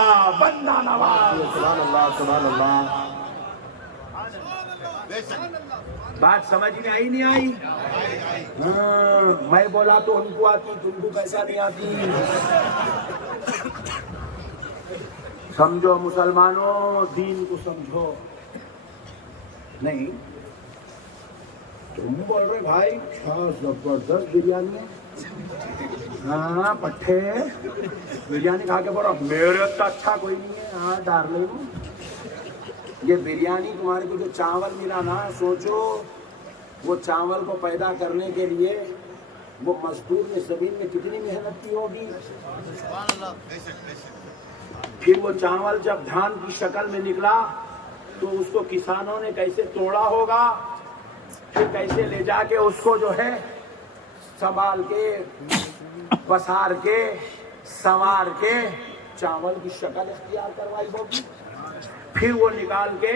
اللہ بندہ نواز. سبحان اللہ سبحان اللہ. بات سمجھ میں آئی نہیں آئی؟ میں بولا تو ان کو آتی، تم کو کیسا نہیں آتی؟ سمجھو مسلمانوں، دین کو سمجھو. نہیں تم بول رہے بھائی کیا زبردست بریانی ہے. ہاں پٹھے بریانی کھا کے بولو میرے تو اچھا کوئی نہیں ہے. ہاں ڈارلنگ، یہ بریانی تمہارے کو جو چاول ملا نا، سوچو وہ چاول کو پیدا کرنے کے لیے وہ مزدور نے زمین میں کتنی محنت کی ہوگی. پھر وہ چاول جب دھان کی شکل میں نکلا تو اس کو کسانوں نے کیسے توڑا ہوگا، پھر کیسے لے جا کے اس کو جو ہے سنبھال کے بسار کے سنوار کے چاول کی شکل اختیار کروائی ہوگی. پھر وہ نکال کے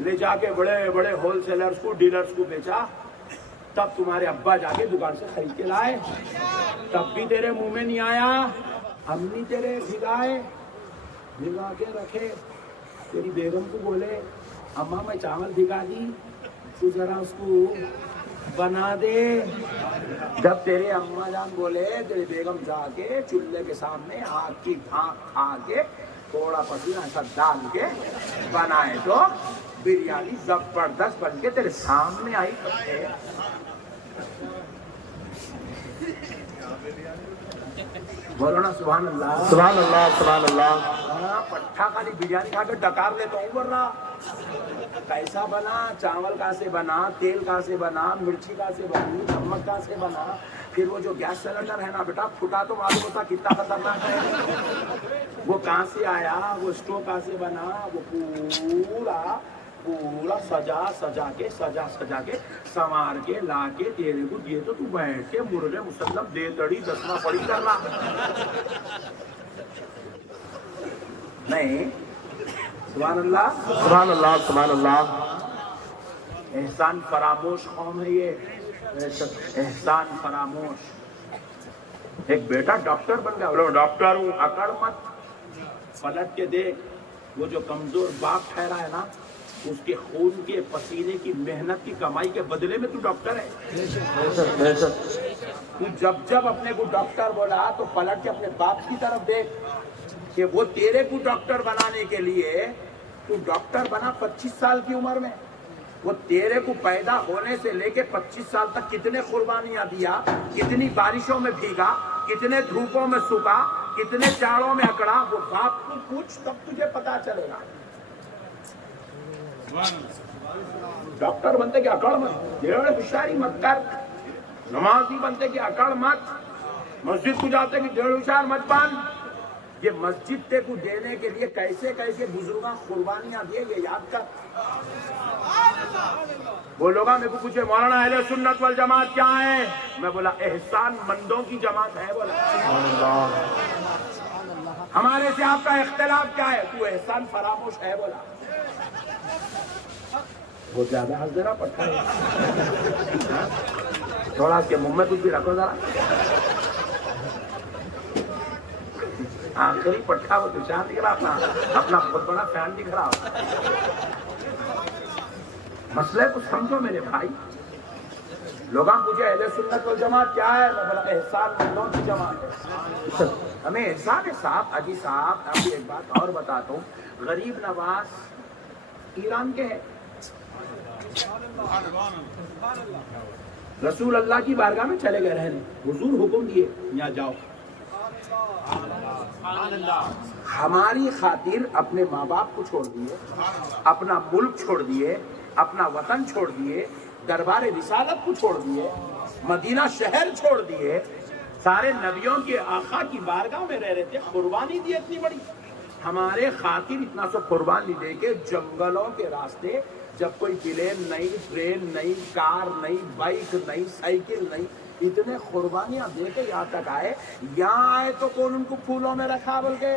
لے جا کے بڑے بڑے ہول سیلرز کو، ڈیلرز کو بیچا. تب تمہارے ابا جا کے دکان سے خرید کے لائے. تب بھی تیرے منہ میں نہیں آیا. امی تیرے بھگا کے رکھے. تیری بیگم کو بولے اماں میں چاول بھگا دی، تو ذرا اس کو بنا دے. جب تیرے اماں جان بولے تیری بیگم جا کے چولہے کے سامنے آگ کی بھاپ کھا کے تھوڑا پسینہ ایسا ڈال کے بنائے تو بریانی زبردست بن کے تیرے سامنے آئی. بولو نا سبحان اللہ سبحان اللہ سبحان اللہ. پٹھا خالی بریانی کھا کے ڈکار لیتا ہوں بول رہا. کیسا بنا؟ چاول کہاں سے بنا، تیل کہاں سے بنا، مرچی کہاں سے بنی، نمک کہاں سے بنا. پھر وہ جو گیس سلنڈر ہے نا بیٹا، پھٹا تو معلوم ہوتا کتنا خطرناک ہے. وہ کہاں سے آیا، وہ اسٹو کہاں سے بنا. وہ پورا سجا کے سنوار کے لا کے تیرے کو دیے تو بیٹھ کے مرغے مسلم دے تڑی دسنا پڑی کرنا. نہیں سبحان اللہ سبحان اللہ سبحان اللہ. احسان فراموش قوم ہے یہ، احسان فراموش. ایک بیٹا ڈاکٹر بن گیا، بولو ڈاکٹر ہوں، اکڑ مت. پلٹ کے دیکھ، وہ جو کمزور باپ ٹھہرا ہے نا، اس کے خون کے پسینے کی محنت کی کمائی کے بدلے میں تو ڈاکٹر ہے. تو جب اپنے کو ڈاکٹر بولا تو پلٹ کے اپنے باپ کی طرف دیکھ کہ وہ تیرے کو ڈاکٹر بنانے کے لیے تو ڈاکٹر بنا 25 سال کی عمر میں. وہ تیرے کو پیدا ہونے سے لے کے 25 سال تک کتنے قربانیاں دیا، کتنی بارشوں میں بھیگا، کتنے دھوپوں میں سوکھا، کتنے جاڑوں میں اکڑا. وہ باپ کو پوچھ تب تجھے پتا چلے گا. ڈاکٹر بنتے کہ اکڑ مت، ڈیڑھ ہوشیاری مت کر. نمازی بنتے کہ اکڑ مت. مسجد کو جاتے کہ ڈیڑھ ہوشیار مت بن. یہ مسجد تے کو دینے کے لیے کیسے کیسے بزرگاں قربانیاں دیے، یہ یاد کر. وہ لوگ میرے کو پوچھے مولانا اہل سنت والجماعت کیا ہے؟ میں بولا احسان مندوں کی جماعت ہے. بولا ہمارے سے آپ کا اختلاف کیا ہے؟ تو احسان فراموش ہے. بولا وہ زیادہ ہنس دے رہا پٹھا ہے. تھوڑا اس کے منہ میں کچھ بھی رکھو ذرا. آخری پٹھا وہ تشان دکھ رہا، اپنا بہت بڑا فین دکھ رہا. مسئلے کو سمجھو میرے بھائی. لوگاں پوچھے اہل سنت والجماعت کیا ہے؟ میں بولا احسان مندوں کی جماعت ہے. ہمیں احسان ہے صاحب. اجی صاحب ابھی ایک بات اور بتاتا ہوں. غریب نواز ایران کے ہیں. رسول اللہ کی بارگاہ میں چلے گئے رہنے. حضور حکم دیے یہاں جاؤ. ہماری خاطر اپنے ماں باپ کو چھوڑ دیے، اپنا ملک چھوڑ دیے، اپنا وطن چھوڑ دیے، دربار رسالت کو چھوڑ دیے، مدینہ شہر چھوڑ دیے، سارے نبیوں کے آقا کی بارگاہ میں رہ رہے تھے. قربانی دی اتنی بڑی. ہمارے خاطر اتنا سو قربانی دے کے جنگلوں کے راستے، جب کوئی پلین نہیں، ٹرین نہیں، کار نہیں، بائک نہیں، سائیکل نہیں، اتنے قربانیاں دے کے یہاں تک آئے. یہاں آئے تو کون ان کو پھولوں میں رکھا بول کے؟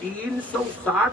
360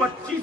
25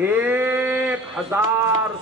1000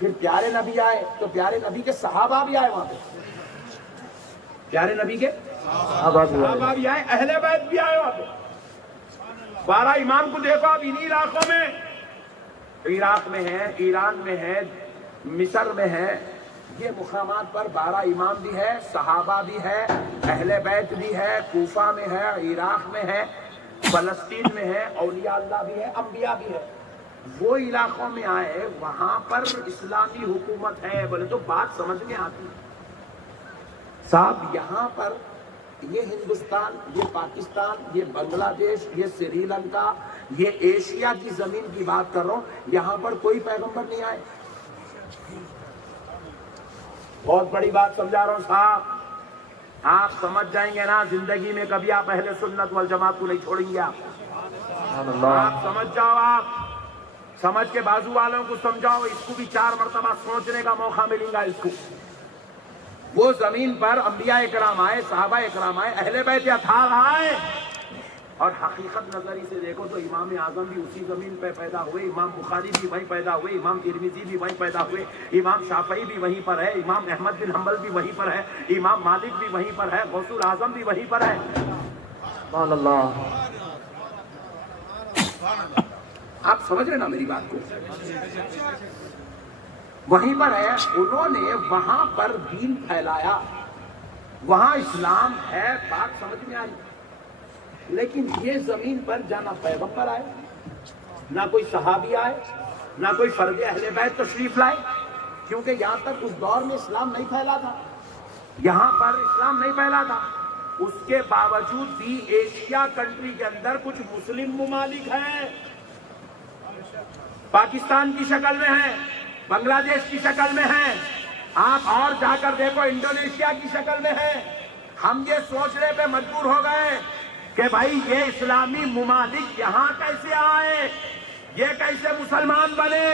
پھر پیارے نبی آئے تو پیارے نبی کے صحابہ بھی آئے وہاں پہ، پیارے نبی کے صحابہ بھی آئے، اہل بیت بھی آئے وہاں پہ۔ 12 امام کو دیکھو اب انہی علاقوں میں، عراق میں ہے، ایران میں ہے، مصر میں ہے، یہ مقامات پر 12 امام بھی ہے، صحابہ بھی ہے، اہل بیت بھی ہے، کوفہ میں ہے، عراق میں ہے، فلسطین میں ہے، اولیاء اللہ بھی ہے، انبیاء بھی ہے۔ وہ علاقوں میں آئے، وہاں پر اسلامی حکومت ہے، بولے تو بات سمجھ میں آتی ہے صاحب۔ یہاں پر یہ ہندوستان، یہ پاکستان، یہ بنگلہ دیش، یہ سری لنکا، یہ ایشیا کی زمین کی بات کر رہا ہوں، یہاں پر کوئی پیغمبر نہیں آئے۔ بہت بڑی بات سمجھا رہا ہوں صاحب، آپ سمجھ جائیں گے نا، زندگی میں کبھی آپ اہل سنت والجماعت کو نہیں چھوڑیں گے۔ آپ سمجھ جاؤ، آپ سمجھ کے بازو والوں کو سمجھاؤ، اس کو بھی 4 مرتبہ سوچنے کا موقع ملے گا اس کو۔ وہ زمین پر انبیاء اکرام آئے، صحابہ اکرام آئے، اہل بیت اطہار آئے، اور حقیقت نظری سے دیکھو تو امام اعظم بھی اسی زمین پہ پیدا ہوئے، امام بخاری بھی وہیں پیدا ہوئے، امام ترمذی بھی وہیں پیدا ہوئے، امام شافعی بھی وہیں پر ہے، امام احمد بن حنبل بھی وہیں پر ہے، امام مالک بھی وہیں پر ہے، غوث الاعظم بھی وہیں پر ہے۔ سبحان اللہ، آپ سمجھ رہے نا میری بات کو؟ وہیں پر ہے، انہوں نے وہاں پر دین پھیلایا، وہاں اسلام ہے، بات سمجھ میں آئی۔ لیکن یہ زمین پر جانا پیغمبر آئے، نہ کوئی صحابی آئے، نہ کوئی فرد اہل بیت تشریف لائے، کیونکہ یہاں تک اس دور میں اسلام نہیں پھیلا تھا، یہاں پر اسلام نہیں پھیلا تھا۔ اس کے باوجود بھی ایشیا کنٹری کے اندر کچھ مسلم ممالک ہیں، پاکستان کی شکل میں ہیں، بنگلہ دیش کی شکل میں ہیں، آپ اور جا کر دیکھو انڈونیشیا کی شکل میں ہیں۔ ہم یہ سوچنے پہ مجبور ہو گئے کہ بھائی یہ اسلامی ممالک یہاں کیسے آئے، یہ کیسے مسلمان بنے،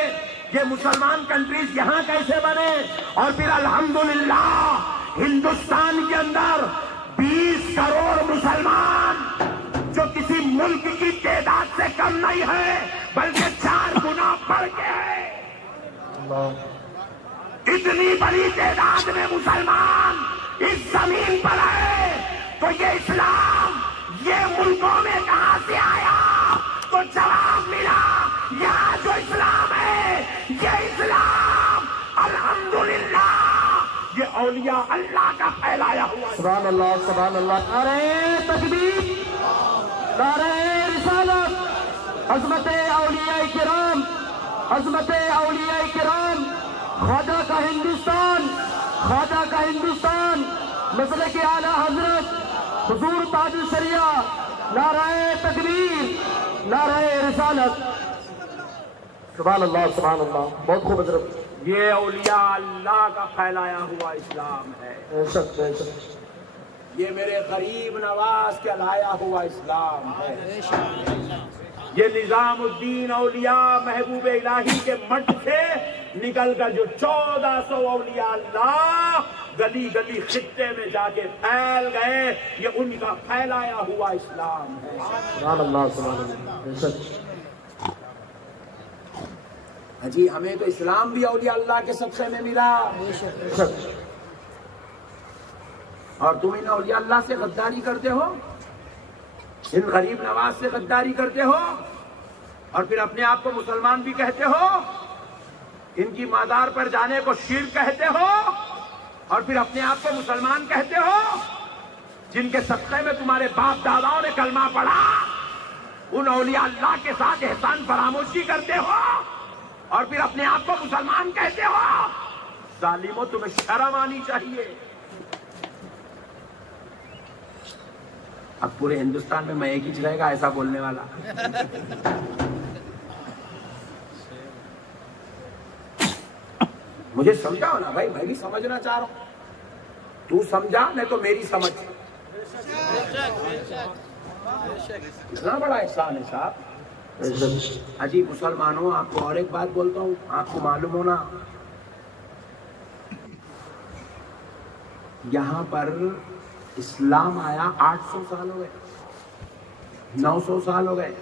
یہ مسلمان کنٹریز یہاں کیسے بنے، اور پھر الحمدللہ ہندوستان کے اندر 20 کروڑ مسلمان، جو کسی ملک کی تعداد سے کم نہیں ہے بلکہ 4 گنا بڑھ کے ہے۔ اتنی بڑی تعداد میں مسلمان اس زمین پر ہے، تو یہ اسلام یہ ملکوں میں کہاں سے آیا؟ تو جواب ملا، یہاں جو اسلام ہے یہ اسلام الحمدللہ یہ اولیاء اللہ کا پھیلایا ہوا ہے۔ سبحان اللہ، سبحان اللہ، نعرہ تکبیر، نعرہ رسالت، عظمت اولیاء کرام، عظمت اولیاء کرام، خواجہ کا ہندوستان، خواجہ کا ہندوستان، مسلک اعلیٰ حضرت حضور تاج الشریعہ، نعرہ تکبیر، نعرہ رسالت۔ سبحان اللہ، سبحان اللہ، بہت خوب حضرت، یہ اولیاء اللہ کا پھیلایا ہوا اسلام ہے، بے شک بے شک، یہ میرے غریب نواز کے لایا ہوا اسلام ہے۔ یہ نظام الدین اولیاء محبوب الہی کے مٹھ سے نکل کر جو 1400 اولیاء اللہ گلی گلی خطے میں جا کے پھیل گئے، یہ ان کا پھیلایا ہوا اسلام ہے۔ سبحان اللہ، سبحان اللہ، بے شک، جی ہمیں تو اسلام بھی اولیاء اللہ کے صدقے میں ملا، بے شک، اور تم ان اولیاء اللہ سے غداری کرتے ہو، ان غریب نواز سے غداری کرتے ہو، اور پھر اپنے آپ کو مسلمان بھی کہتے ہو، ان کی مزار پر جانے کو شرک کہتے ہو، اور پھر اپنے آپ کو مسلمان کہتے ہو، جن کے صدقے میں تمہارے باپ داداؤں نے کلمہ پڑھا، ان اولیاء اللہ کے ساتھ احسان فراموشی کرتے ہو، اور پھر اپنے آپ کو مسلمان کہتے ہو۔ ظالموں، تمہیں شرم آنی چاہیے۔ اب پورے ہندوستان میں میں ایک ہی رہے گا ایسا بولنے والا۔ مجھے سمجھاؤ نا بھائی، میں بھی سمجھنا چاہ رہا ہوں، تو سمجھا نہیں تو میری سمجھ۔ اتنا بڑا احسان ہے صاحب۔ بے شک، عجیب مسلمانوں، آپ کو اور ایک بات بولتا ہوں، آپ کو معلوم ہونا، یہاں پر اسلام آیا 800 سال ہو گئے، 900 سال ہو گئے،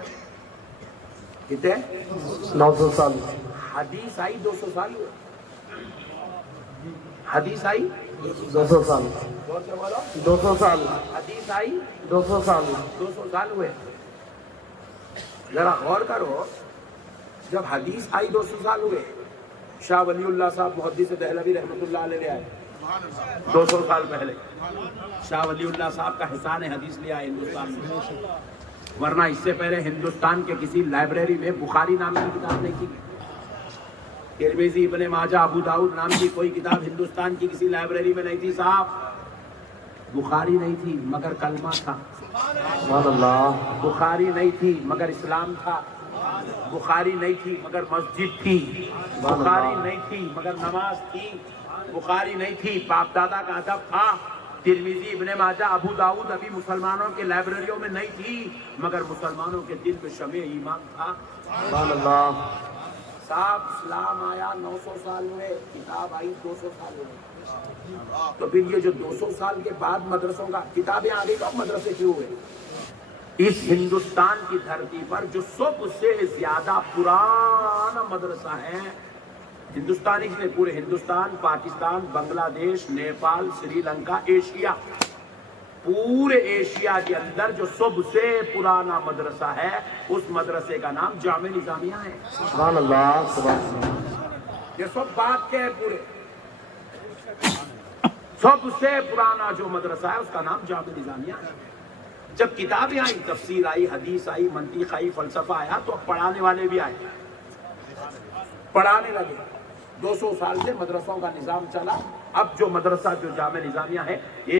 کتنے؟ 900 سال، حدیث آئی 200 سال ہوئے۔ حدیث آئی 200 سال بول کے بولو 200 سال حدیث آئی 200 سال 200 سال ہوئے. ذرا غور کرو، جب حدیث آئی 200 سال ہوئے. شاہ ولی اللہ صاحب محدث دہلوی رحمۃ اللہ علیہ لے آئے 200 سال پہلے. شاہ ولی اللہ صاحب کا حسان حدیث لے آئے ہندوستان میں، ورنہ اس سے پہلے ہندوستان کے کسی لائبریری میں بخاری نام کی کتاب نہیں تھی. ترمذی، ابن ماجہ، ابو داؤد نام کی کوئی کتاب ہندوستان کی کسی لائبریری میں نہیں تھی صاحب. بخاری نہیں تھی مگر کلمہ تھا. سبحان اللہ. بخاری نہیں تھی مگر اسلام تھا. بخاری نہیں تھی مگر مسجد تھی. بخاری نہیں تھی مگر نماز تھی. بخاری نہیں تھی باپ دادا کا ادب تھا. ترمذی، ابن ماجہ، ابو داؤد ابھی مسلمانوں کے لائبریریوں میں نہیں تھی مگر مسلمانوں کے دل میں شمع ایمان تھا. سبحان اللہ. صاحب اسلام آیا 900 سال ہوئے، کتاب آئی 200 سال ہوئے. تو پھر یہ جو 200 سال کے بعد مدرسوں کا کتابیں آ گئی تو مدرسے کیوں ہوئے؟ اس ہندوستان کی دھرتی پر جو سب سے زیادہ پرانا مدرسہ ہے ہندوستان، اس نے پورے ہندوستان، پاکستان، بنگلہ دیش، نیپال، سری لنکا، ایشیا، پورے ایشیا کے اندر جو سب سے پرانا مدرسہ ہے اس مدرسے کا نام جامع نظامیہ ہے. سبحان اللہ. سبحان اللہ. یہ سب بات کے پورے سب سے پرانا جو مدرسہ ہے اس کا نام جامع نظامیہ ہے. جب کتابیں آئی، تفسیر آئی، حدیث آئی، منطق آئی، فلسفہ آیا تو اب پڑھانے والے بھی آئے، پڑھانے لگے. 200 سال سے مدرسوں کا نظام چلا. اب جو مدرسہ جو جامع نظامیہ ہے